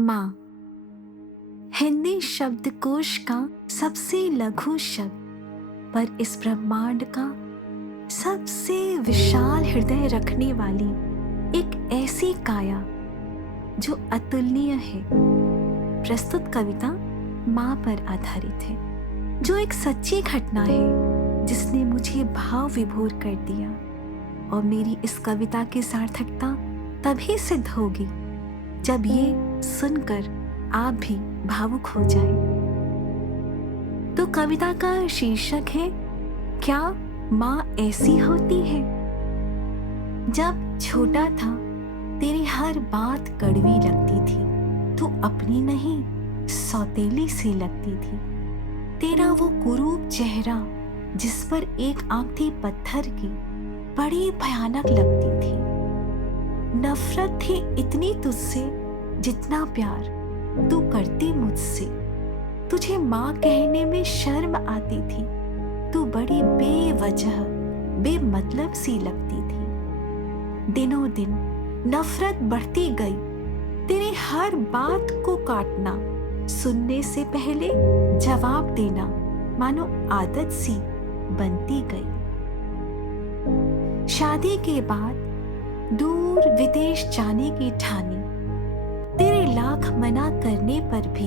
माँ हिंदी शब्दकोश का सबसे लघु शब्द, पर इस ब्रह्मांड का सबसे विशाल हृदय रखने वाली एक ऐसी काया जो अतुलनीय है। प्रस्तुत कविता माँ पर आधारित है, जो एक सच्ची घटना है जिसने मुझे भाव विभोर कर दिया। और मेरी इस कविता की सार्थकता तभी सिद्ध होगी जब ये सुनकर आप भी भावुक हो जाए। तो कविता का शीर्षक है, क्या माँ ऐसी होती है? जब छोटा था तेरी हर बात कड़वी लगती थी, तू अपनी नहीं सौतेली सी लगती थी। तेरा वो कुरूप चेहरा जिस पर एक आंख थी पत्थर की, बड़ी भयानक लगती थी। नफरत थी इतनी तुझसे जितना प्यार तू करती मुझसे। तुझे माँ कहने में शर्म आती थी, तू बड़ी बेवजह बेमतलब सी लगती थी। दिनों दिन नफरत बढ़ती गई, तेरी हर बात को काटना, सुनने से पहले जवाब देना मानो आदत सी बनती गई। शादी के बाद दूर विदेश जाने की ठानी, तेरे लाख मना करने पर भी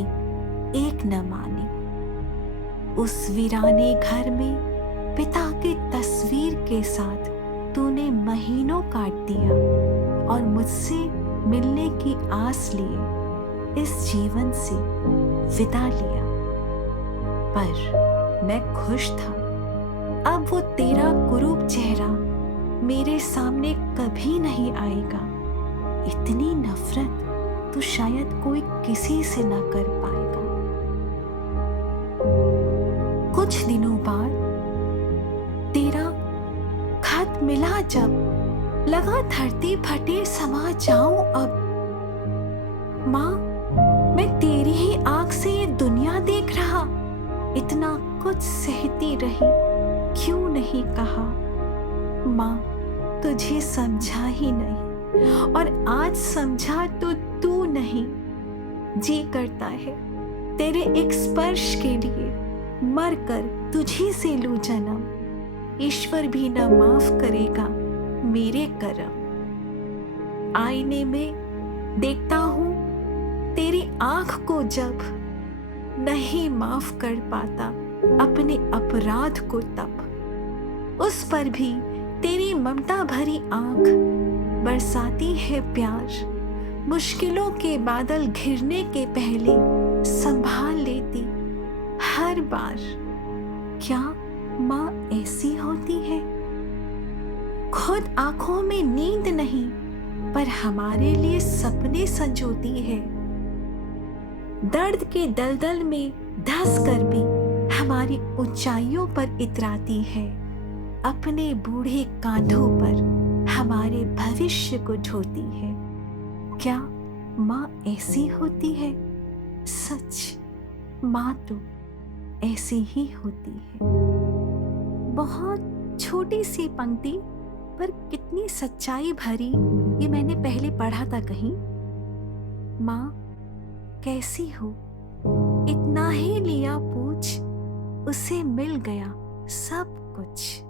एक न मानी। उस वीराने घर में पिता की तस्वीर के साथ तूने महीनों काट दिया और मुझसे मिलने की आस लिए इस जीवन से विदा लिया। पर मैं खुश था, अब वो तेरा कुरूप चेहरा मेरे सामने कभी नहीं आएगा। इतनी नफरत तो शायद कोई किसी से न कर पाएगा। कुछ दिनों बाद तेरा खत मिला, जब लगा धरती फटे समा जाऊं अब। माँ, मैं तेरी ही आंख से ये दुनिया देख रहा, इतना कुछ सहती रही, क्यों नहीं कहा? माँ, तुझे समझा ही नहीं, और आज समझा तो तू नहीं। जी करता है तेरे एक स्पर्श के लिए मर कर तुझी से लूं जन्म। ईश्वर भी न माफ करेगा मेरे कर्म। आईने में देखता हूँ तेरी आंख को, जब नहीं माफ कर पाता अपने अपराध को तब। उस पर भी तेरी ममता भरी आंख बरसाती है प्यार। मुश्किलों के बादल घिरने के पहले संभाल लेती हर बार। क्या माँ ऐसी होती है? खुद आंखों में नींद नहीं, पर हमारे लिए सपने संजोती है। दर्द के दलदल में धंस कर भी हमारी ऊंचाइयों पर इतराती है। अपने बूढ़े कांधों पर हमारे भविष्य को ढोती है। क्या माँ ऐसी होती है? सच, माँ तो ऐसी ही होती है। बहुत छोटी सी पंक्ति, पर कितनी सच्चाई भरी। ये मैंने पहले पढ़ा था कहीं। माँ कैसी हो? इतना ही लिया पूछ, उसे मिल गया सब कुछ।